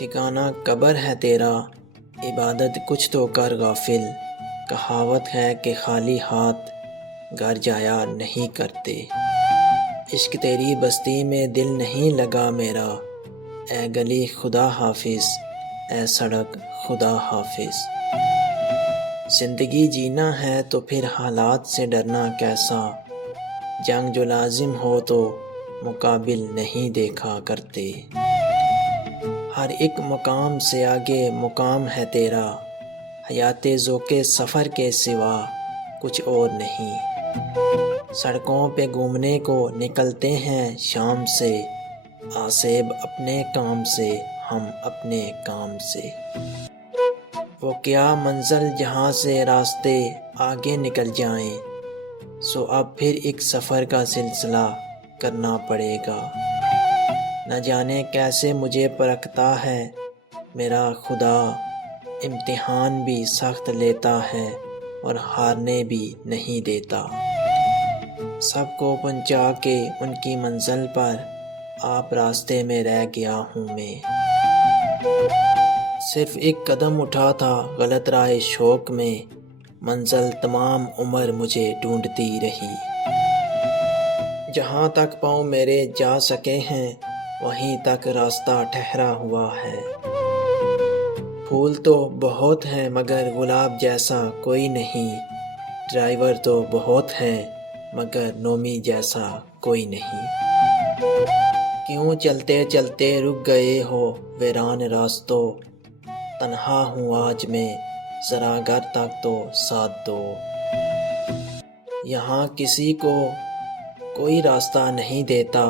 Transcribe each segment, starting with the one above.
ٹھکانہ قبر ہے تیرا، عبادت کچھ تو کر غافل، کہاوت ہے کہ خالی ہاتھ گھر جایا نہیں کرتے۔ عشق تیری بستی میں دل نہیں لگا میرا، اے گلی خدا حافظ، اے سڑک خدا حافظ۔ زندگی جینا ہے تو پھر حالات سے ڈرنا کیسا، جنگ جو لازم ہو تو مقابل نہیں دیکھا کرتے۔ ہر ایک مقام سے آگے مقام ہے تیرا، حیات ذوق سفر کے سوا کچھ اور نہیں۔ سڑکوں پہ گھومنے کو نکلتے ہیں شام سے، آصیب اپنے کام سے ہم اپنے کام سے۔ وہ کیا منزل جہاں سے راستے آگے نکل جائیں، سو اب پھر ایک سفر کا سلسلہ کرنا پڑے گا۔ نہ جانے کیسے مجھے پرکھتا ہے میرا خدا، امتحان بھی سخت لیتا ہے اور ہارنے بھی نہیں دیتا۔ سب کو پہنچا کے ان کی منزل پر آپ راستے میں رہ گیا ہوں میں۔ صرف ایک قدم اٹھا تھا غلط راہ شوق میں، منزل تمام عمر مجھے ڈھونڈتی رہی۔ جہاں تک پاؤں میرے جا سکے ہیں وہیں تک راستہ ٹھہرا ہوا ہے۔ پھول تو بہت ہیں مگر گلاب جیسا کوئی نہیں، ڈرائیور تو بہت ہیں مگر نومی جیسا کوئی نہیں۔ کیوں چلتے چلتے رک گئے ہو ویران راستوں، تنہا ہوں آج میں ذرا گھر تک تو ساتھ دو۔ یہاں کسی کو کوئی راستہ نہیں دیتا،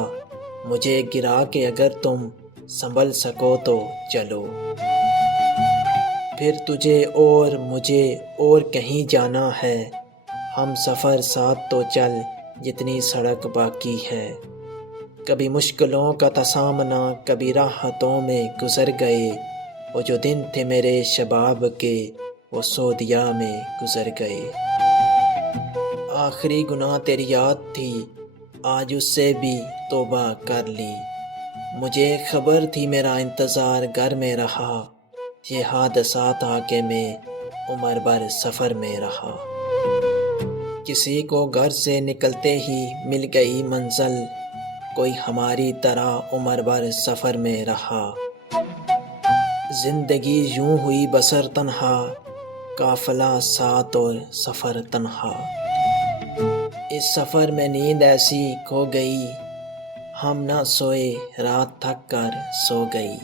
مجھے گرا کے اگر تم سنبھل سکو تو چلو۔ پھر تجھے اور مجھے اور کہیں جانا ہے، ہم سفر ساتھ تو چل جتنی سڑک باقی ہے۔ کبھی مشکلوں کا تسامنا کبھی راحتوں میں گزر گئے، وہ جو دن تھے میرے شباب کے وہ سعودیہ میں گزر گئے۔ آخری گناہ تیری یاد تھی آج اس سے بھی توبہ کر لی، مجھے خبر تھی میرا انتظار گھر میں رہا، یہ حادثہ تھا کہ میں عمر بھر سفر میں رہا۔ کسی کو گھر سے نکلتے ہی مل گئی منزل، کوئی ہماری طرح عمر بھر سفر میں رہا۔ زندگی یوں ہوئی بسر تنہا، قافلہ ساتھ اور سفر تنہا۔ اس سفر میں نیند ایسی کھو گئی، ہم نہ سوئے رات تھک کر سو گئی۔